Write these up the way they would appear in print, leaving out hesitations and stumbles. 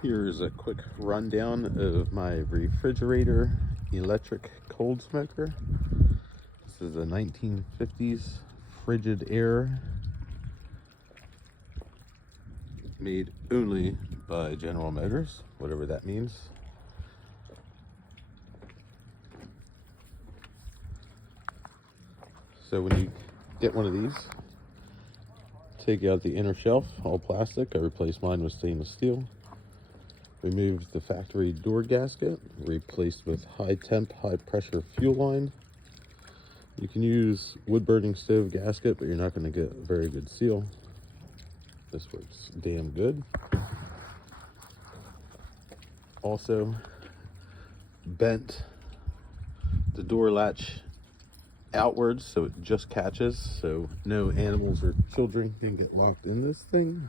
Here's a quick rundown of my refrigerator electric cold smoker. This is a 1950s Frigidaire, made only by General Motors, whatever that means. So when you get one of these, take out the inner shelf, all plastic. I replaced mine with stainless steel. Removed the factory door gasket, replaced with high temp, high pressure fuel line. You can use wood burning stove gasket, but you're not going to get a very good seal. This works damn good. Also bent the door latch outwards so it just catches, so no animals or children can get locked in this thing.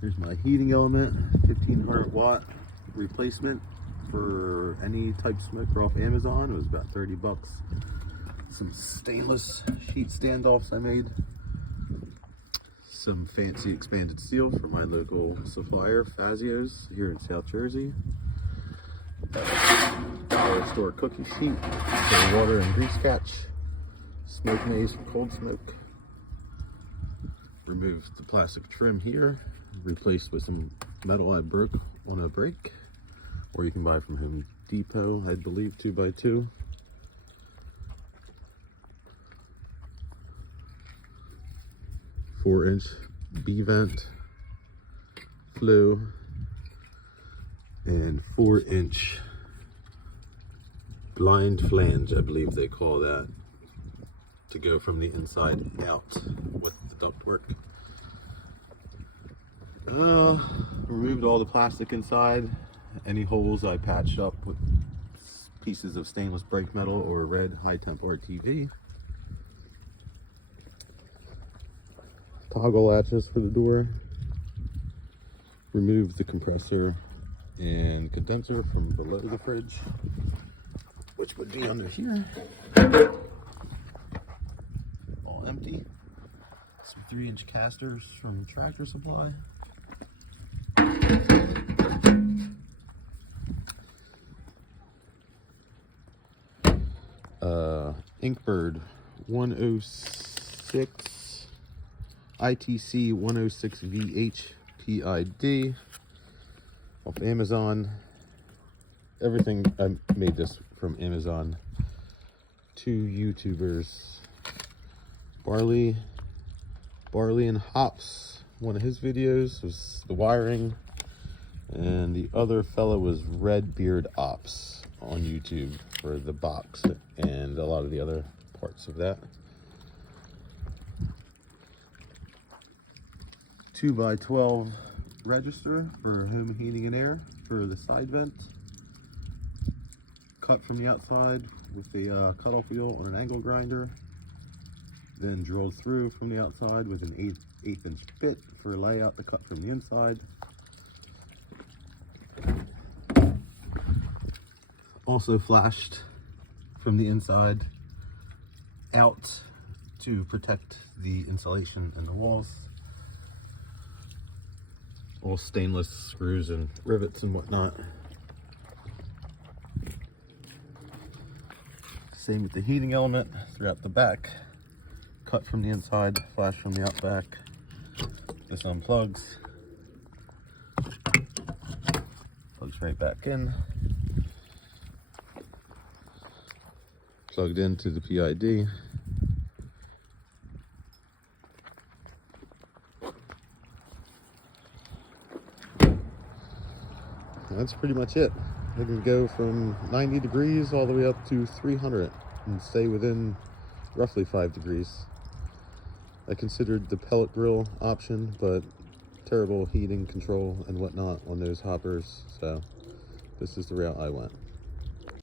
Here's my heating element, 1500 watt replacement for any type smoker off Amazon. It was about 30 bucks. Some stainless sheet standoffs I made. Some fancy expanded steel from my local supplier, Fazio's, here in South Jersey. Dollar store cookie sheet for water and grease catch. Smoke maze for cold smoke. Removed the plastic trim here, replaced with some metal I broke on a break, or you can buy from Home Depot, I believe 2x2. Four-inch B-vent, flue, and 4-inch blind flange, I believe they call that, to go from the inside out with the ductwork. Removed all the plastic inside. Any holes I patched up with pieces of stainless brake metal or red high temp RTV. Toggle latches for the door. Removed the compressor and condenser from below the fridge, which would be under here. All empty. Some 3-inch casters from Tractor Supply. Inkbird 106 ITC 106 VH PID off Amazon. Everything, I made this from Amazon. 2 YouTubers, Barley and Hops. One of his videos was the wiring, and the other fellow was Redbeard Ops on YouTube for the box and a lot of the other parts of that. 2x12 register for home heating and air for the side vent. Cut from the outside with the cutoff wheel on an angle grinder. Then drilled through from the outside with an 1/8 bit for layout to cut from the inside. Also flashed from the inside out to protect the insulation in the walls. All stainless screws and rivets and whatnot. Same with the heating element throughout the back. Cut from the inside, flash from the out back. This unplugs. Plugs right back in. Plugged into the PID. That's pretty much it. I can go from 90 degrees all the way up to 300 and stay within roughly 5 degrees. I considered the pellet grill option, but terrible heating control and whatnot on those hoppers, so this is the route I went.